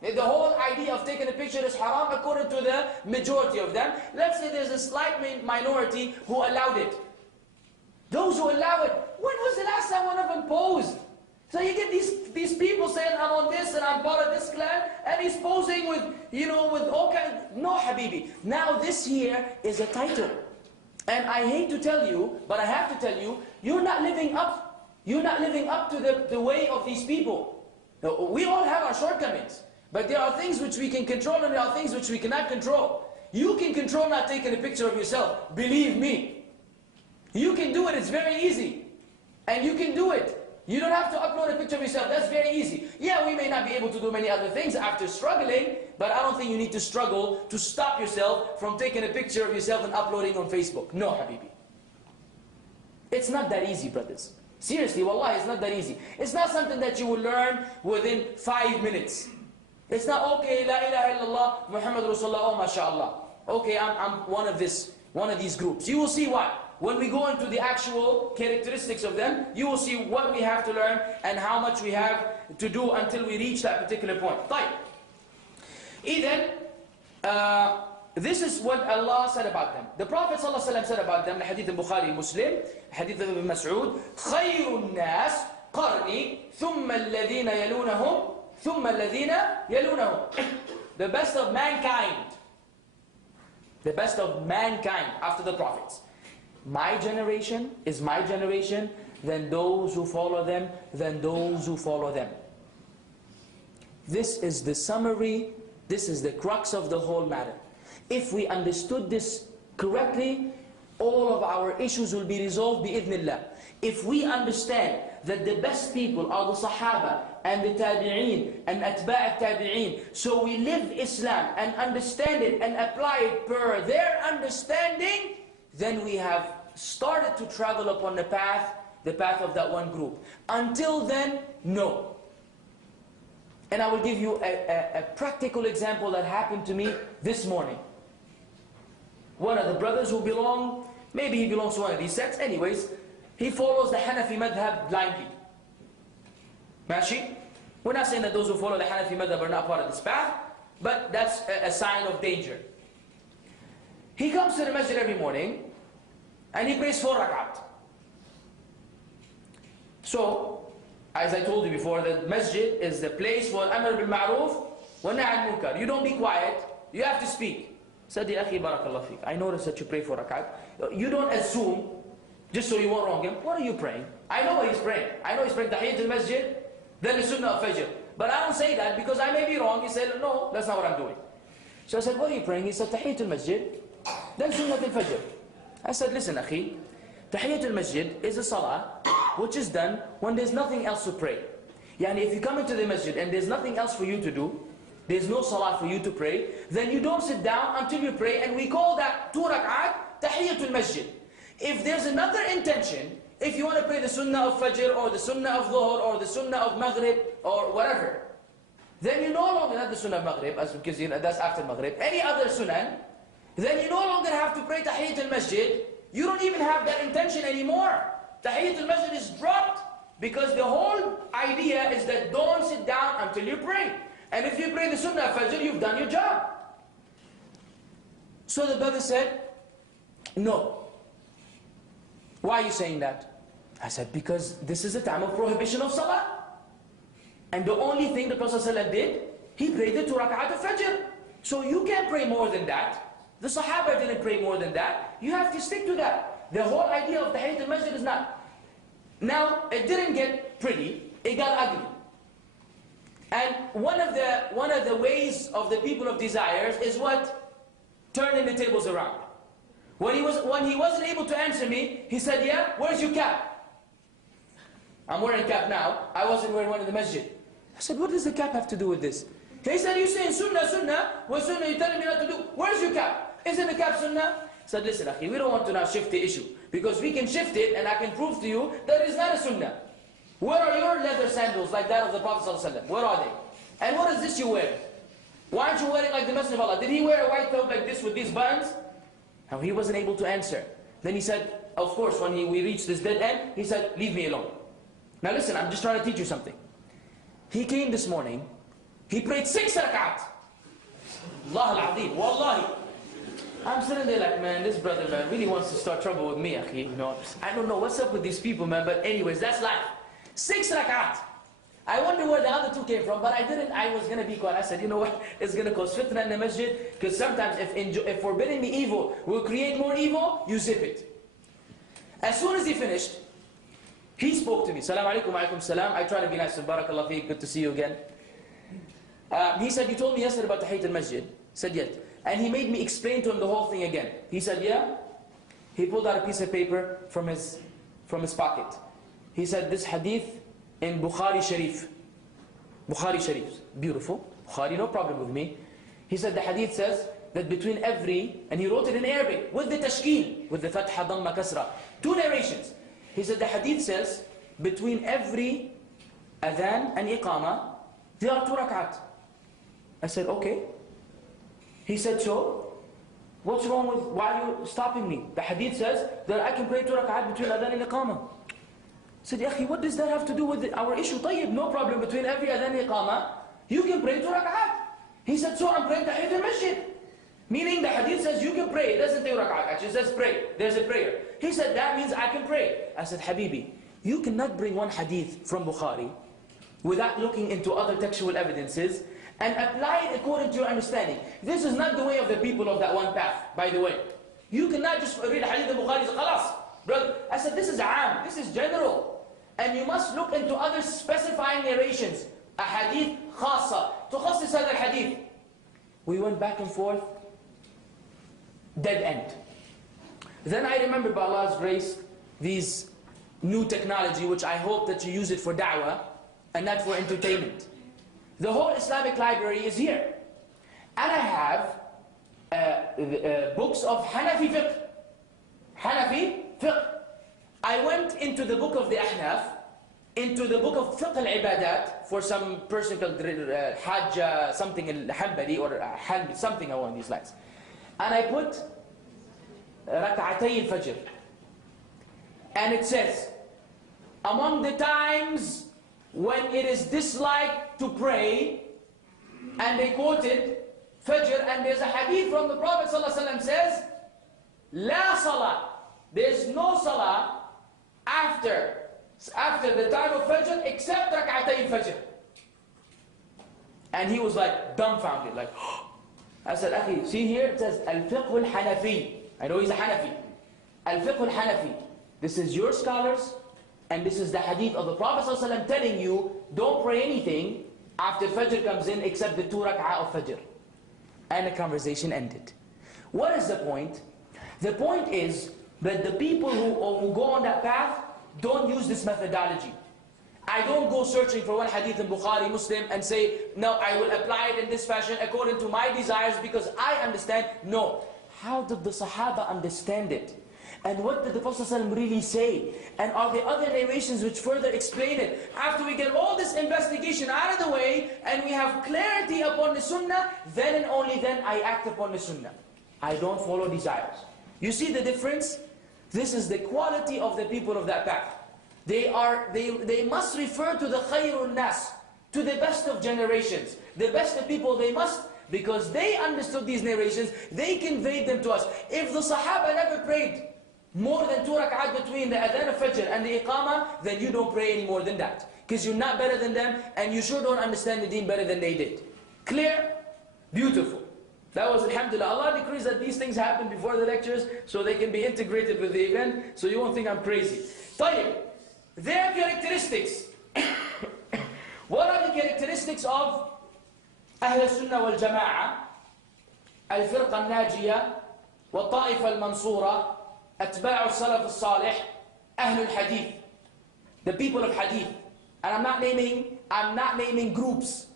The whole idea of taking a picture is haram according to the majority of them. Let's say there's a slight minority who allowed it. Those who allow it, when was the last time one of them posed? So you get these people saying, I'm on this and I'm part of this clan, and he's posing with, with all kinds. No, Habibi. Now this here is a title. And I hate to tell you, but I have to tell you, you're not living up. You're not living up to the way of these people. Now, we all have our shortcomings. But there are things which we can control and there are things which we cannot control. You can control not taking a picture of yourself. Believe me. You can do it. It's very easy. And you can do it. You don't have to upload a picture of yourself. That's very easy. Yeah, we may not be able to do many other things after struggling, but I don't think you need to struggle to stop yourself from taking a picture of yourself and uploading on Facebook. No, Habibi. It's not that easy, brothers. Seriously, wallahi, it's not that easy. It's not something that you will learn within 5 minutes. It's not, okay, la ilaha illallah, Muhammad Rasulullah, oh mashallah. Okay, I'm one of these groups. You will see why. When we go into the actual characteristics of them, you will see what we have to learn and how much we have to do until we reach that particular point. طيب. Then, this is what Allah said about them. The Prophet ﷺ said about them, the hadith of Bukhari, Muslim, hadith of Ibn Mas'ud, خَيْرُ النَّاسِ قَرْنِي ثُمَّ الَّذِينَ يَلُونَهُمْ ثُمَّ الَّذِينَ يَلُونَهُمْ. The best of mankind. The best of mankind after the prophets. My generation is my generation, then those who follow them, then those who follow them. This is the summary, this is the crux of the whole matter. If we understood this correctly, all of our issues will be resolved bi-idhnillah. If we understand that the best people are the Sahaba and the Tabi'een and Atba' al-Tabi'een, so we live Islam and understand it and apply it per their understanding, then we have started to travel upon the path of that one group. Until then, no. And I will give you a practical example that happened to me this morning. One of the brothers who maybe he belongs to one of these sects, anyways, he follows the Hanafi madhab blindly. Mashi? We're not saying that those who follow the Hanafi madhab are not part of this path, but that's a sign of danger. He comes to the masjid every morning, and he prays 4 rak'at. So, as I told you before, the masjid is the place for amr bil ma'ruf wa nahy al munkar. You don't be quiet, you have to speak. Said, Ya akhi, barakallah fiqh, I noticed that you pray 4 rak'at. You don't assume, just so you won't wrong him, what are you praying? I know what he's praying. I know he's praying Tahiyyat al-Masjid, then the Sunnah of Fajr. But I don't say that because I may be wrong. He said, no, that's not what I'm doing. So I said, what are you praying? He said, Tahiyyat al-Masjid, then Sunnah al-Fajr. I said, listen, akhi, Tahiyyat al-Masjid is a salah which is done when there's nothing else to pray. Yani if you come into the masjid and there's nothing else for you to do, there's no salah for you to pray, then you don't sit down until you pray, and we call that 2 rak'at Tahiyyat al-Masjid. If there's another intention, if you want to pray the Sunnah of Fajr or the Sunnah of Dhuhr or the Sunnah of Maghrib or whatever, then you no longer have the Sunnah of Maghrib, because that's after Maghrib, any other Sunnah, then you no longer have to pray Tahiyyat al-Masjid. You don't even have that intention anymore. Tahiyyat al-Masjid is dropped because the whole idea is that don't sit down until you pray. And if you pray the Sunnah of Fajr, you've done your job. So the brother said, no. Why are you saying that? I said, because this is a time of prohibition of Salah. And the only thing the Prophet ﷺ did, he prayed the 2 rak'at of Fajr. So you can't pray more than that. The Sahaba didn't pray more than that. You have to stick to that. The whole idea of Tahiyyat al-Masjid is not. Now, it didn't get pretty, it got ugly. And one of the ways of the people of desires is what? Turning the tables around. When he wasn't able to answer me, he said, yeah, where's your cap? I'm wearing a cap now. I wasn't wearing one in the masjid. I said, what does the cap have to do with this? He said, you saying sunnah, what sunnah you telling me not to do? Where's your cap? Isn't the cap sunnah? I said, listen, akhi, we don't want to now shift the issue. Because we can shift it and I can prove to you that it is not a sunnah. Where are your leather sandals like that of the Prophet ﷺ? Where are they? And what is this you wear? Why aren't you wearing like the Messenger of Allah? Did he wear a white coat like this with these buttons? Now he wasn't able to answer. Then he said, of course, when we reached this dead end, he said, leave me alone. Now listen, I'm just trying to teach you something. He came this morning He prayed 6 rak'at. Allah al-Azim, wallahi. I'm sitting there like, man, this brother, man, really wants to start trouble with me, akhi, you know. I don't know what's up with these people, man, but anyways, that's life. 6 rak'at. I wonder where the other 2 came from, but I was going to be quiet. I said, you know what, it's going to cause fitna in the masjid, because sometimes if forbidding the evil will create more evil, you zip it. As soon as he finished, he spoke to me. Salam alaikum, alaikum salam. I try to be nice. Barakallah feek, good to see you again. He said, you told me yesterday about Tahiyyat al-Masjid. Said, yes. And he made me explain to him the whole thing again. He said, yeah. He pulled out a piece of paper from his pocket. He said, this hadith in Bukhari Sharif. Bukhari Sharif. Beautiful. Bukhari, no problem with me. He said, the hadith says that between every, and he wrote it in Arabic, with the tashkeel, with the fatha, dhamma, kasra. 2 narrations. He said, the hadith says, between every adhan and iqama, there are 2 rak'at. I said, okay. He said, so, what's wrong with, why are you stopping me? The hadith says that I can pray 2 rak'at between adhan and iqama. I said, ya akhi, what does that have to do with our issue? Tayyib, no problem, between every adhan and iqama, you can pray 2 rak'at. He said, so I'm praying Tahiyyat al-Masjid. Meaning the hadith says you can pray. It doesn't say rak'at, actually it says pray. There's a prayer. He said, that means I can pray. I said, Habibi, you cannot bring one hadith from Bukhari without looking into other textual evidences and apply it according to your understanding. This is not the way of the people of that one path, by the way. You cannot just read a hadith of Bukhari and say, khalas, brother. I said, this is aam, this is general. And you must look into other specifying narrations. A hadith khasa, tukhassis hadha hadith. We went back and forth, dead end. Then I remember, by Allah's grace, these new technology, which I hope that you use it for da'wah and not for entertainment. The whole Islamic library is here. And I have books of Hanafi fiqh. Hanafi fiqh. I went into the book of the Ahnaf, into the book of fiqh al-ibadat, for some person called Hajj something al-Hanbali or Hanbali, something along these lines. And I put Rak'atay al-Fajr. And it says, among the times when it is disliked to pray, and they quoted Fajr, and there's a hadith from the Prophet ﷺ says, La salah, there's no salah after the time of Fajr except Rak'atay al-Fajr. And he was like dumbfounded, like, I said, Akhi, see here, it says, Al-Fiqh al-Hanafi. I know he's a Hanafi. Al-Fiqh al-Hanafi. This is your scholars, and this is the hadith of the Prophet ﷺ telling you, don't pray anything after Fajr comes in except the 2 rak'ah of Fajr. And the conversation ended. What is the point? The point is that the people who go on that path don't use this methodology. I don't go searching for one hadith in Bukhari, Muslim, and say, no, I will apply it in this fashion according to my desires because I understand. No. How did the Sahaba understand it? And what did the Prophet ﷺ really say? And are there other narrations which further explain it? After we get all this investigation out of the way, and we have clarity upon the Sunnah, then and only then I act upon the Sunnah. I don't follow desires. You see the difference? This is the quality of the people of that path. They must refer to the khayrun nas, to the best of generations. The best of people, they must, because they understood these narrations, they conveyed them to us. If the Sahaba never prayed more than 2 rak'at between the adhan of Fajr and the iqamah, then you don't pray any more than that. Because you're not better than them, and you sure don't understand the deen better than they did. Clear? Beautiful. That was, alhamdulillah, Allah decrees that these things happen before the lectures, so they can be integrated with the event, so you won't think I'm crazy. طيب, their characteristics. What are the characteristics of Ahl al-Sunnah wal-Jama'ah, al-Firqa al-Najiyah, wa-Ta'ifa al-Mansura, Atba'u al-Salaf al-Salih, Ahl al-Hadith, the people of Hadith. And I'm not naming groups.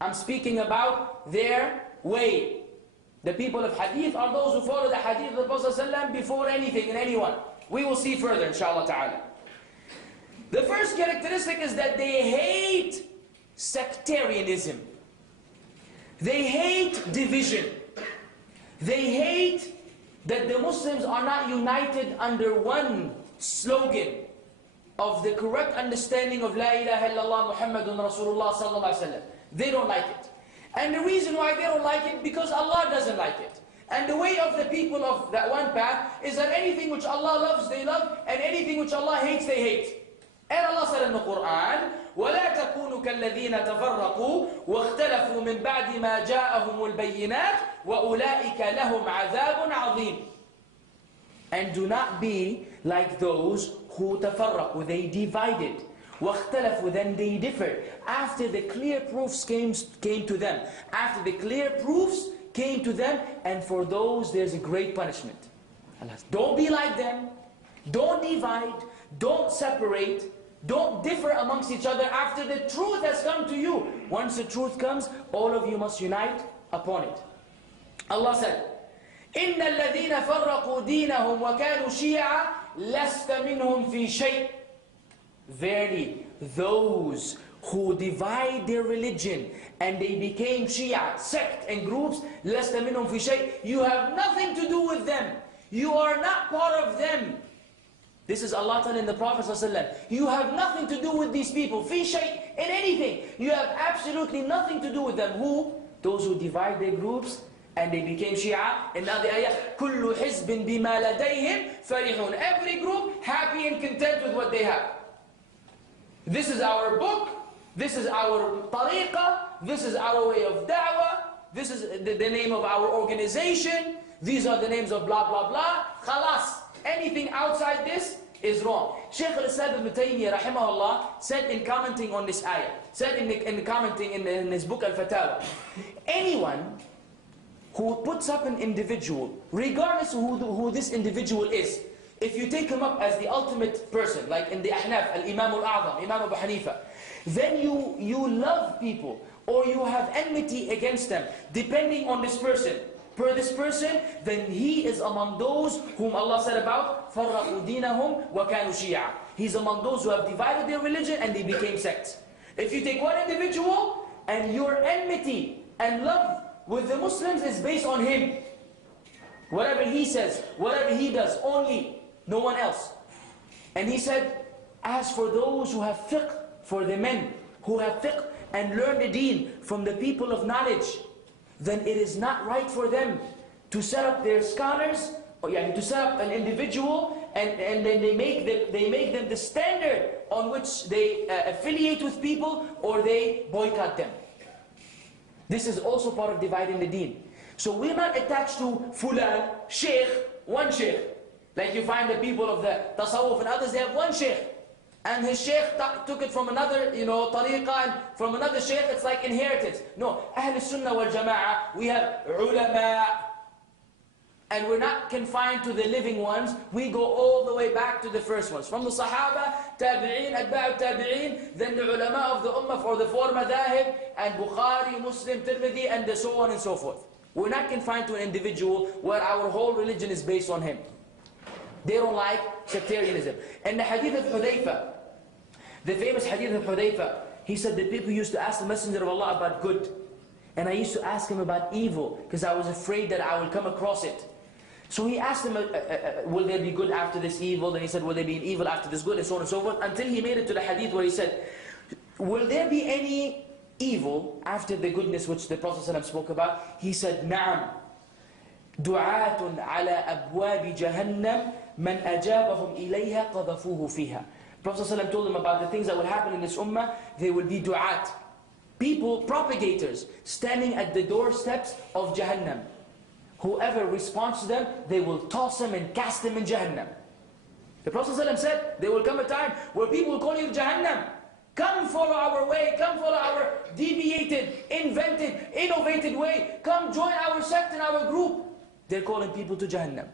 I'm speaking about their way. The people of Hadith are those who follow the Hadith of the Prophet ﷺ before anything and anyone. We will see further, inshallah ta'ala. The first characteristic is that they hate sectarianism. They hate division. They hate that the Muslims are not united under one slogan of the correct understanding of La ilaha illallah Muhammadun Rasulullah sallallahu alaihi wasallam. They don't like it. And the reason why they don't like it, because Allah doesn't like it. And the way of the people of that one path is that anything which Allah loves, they love, and anything which Allah hates, they hate. And Allah said in the Quran, وَلَا تَكُونُوا كَالَّذِينَ تَفَرَّقُوا وَاخْتَلَفُوا مِنْ بَعْدِ مَا جَاءَهُمُ الْبَيِّنَاتِ وَأُولَٰئِكَ لَهُمْ عَذَابٌ عَظِيمٌ. And do not be like those who تَفَرَّقُوا, they divided. وَاخْتَلَفُوا, then they differed. After the clear proofs came to them. After the clear proofs came to them, and for those there's a great punishment. Don't be like them. Don't divide. Don't separate. Don't differ amongst each other after the truth has come to you. Once the truth comes, all of you must unite upon it. Allah said, إِنَّ الَّذِينَ فَرَّقُوا دِينَهُمْ وَكَانُوا شِيَعًا لَسْتَ مِنْهُمْ فِي شَيْءٍ. Verily, those who divide their religion and they became Shia, sect and groups, لَسْتَ مِنْهُمْ فِي شَيْءٍ. You have nothing to do with them. You are not part of them. This is Allah telling the Prophet ﷺ, you have nothing to do with these people. Fi shay, in anything. You have absolutely nothing to do with them. Who? Those who divide their groups and they became Shia. In the other ayah, كُلُّ حِزْبٍ بِمَا لَدَيْهِمْ فَرِحُونَ. Every group happy and content with what they have. This is our book. This is our tariqah. This is our way of da'wah. This is the name of our organization. These are the names of blah blah blah. Khalas. Anything outside this is wrong. Shaykh al-Islam ibn Taymiyyah rahimahullah said in commenting on this ayah, said in commenting in his book Al-Fatawa, anyone who puts up an individual, regardless of who this individual is, if you take him up as the ultimate person, like in the Ahnaf, Al-Imam Al-A'zam, Imam Abu Hanifa, then you love people, or you have enmity against them, depending on this person. Per this person, then he is among those whom Allah said about فَرَّقُوا دِينَهُمْ وَكَانُوا شِيَعًا. He's among those who have divided their religion and they became sects. If you take one individual and your enmity and love with the Muslims is based on him, whatever he says, whatever he does, only, no one else. And he said, as for those who have fiqh, for the men who have fiqh and learn the deen from the people of knowledge, then it is not right for them to set up their scholars, or to set up an individual, and then they make them the standard on which they affiliate with people, or they boycott them. This is also part of dividing the deen. So we're not attached to fulan, sheikh, one sheikh. Like you find the people of the tasawwuf and others, they have one sheikh. And his sheikh took it from another, tariqah, and from another sheikh, it's like inheritance. No, Ahl Sunnah wal Jama'ah, we have ulama. And we're not confined to the living ones. We go all the way back to the first ones. From the Sahaba, Tabi'een, Atba'u Tabi'een, then the ulama of the Ummah for the four madahib, and Bukhari, Muslim, Tirmidhi, and so on and so forth. We're not confined to an individual where our whole religion is based on him. They don't like sectarianism. And the hadith of Hudayfa, the famous hadith of Hudayfa, he said that people used to ask the Messenger of Allah about good. And I used to ask him about evil, because I was afraid that I would come across it. So he asked him, will there be good after this evil? Then he said, will there be an evil after this good? And so on and so forth. Until he made it to the hadith where he said, will there be any evil after the goodness which the Prophet ﷺ spoke about? He said, Na'am. Du'atun ala abwabi jahannam man ajabahum ilayha qadhafuhu fiha. Prophet ﷺ told them about the things that will happen in this ummah. They will be du'at, people, propagators, standing at the doorsteps of Jahannam. Whoever responds to them, they will toss them and cast them in Jahannam. The Prophet ﷺ said, there will come a time where people will call you to Jahannam. Come follow our way, come follow our deviated, invented, innovated way. Come join our sect and our group. They're calling people to Jahannam.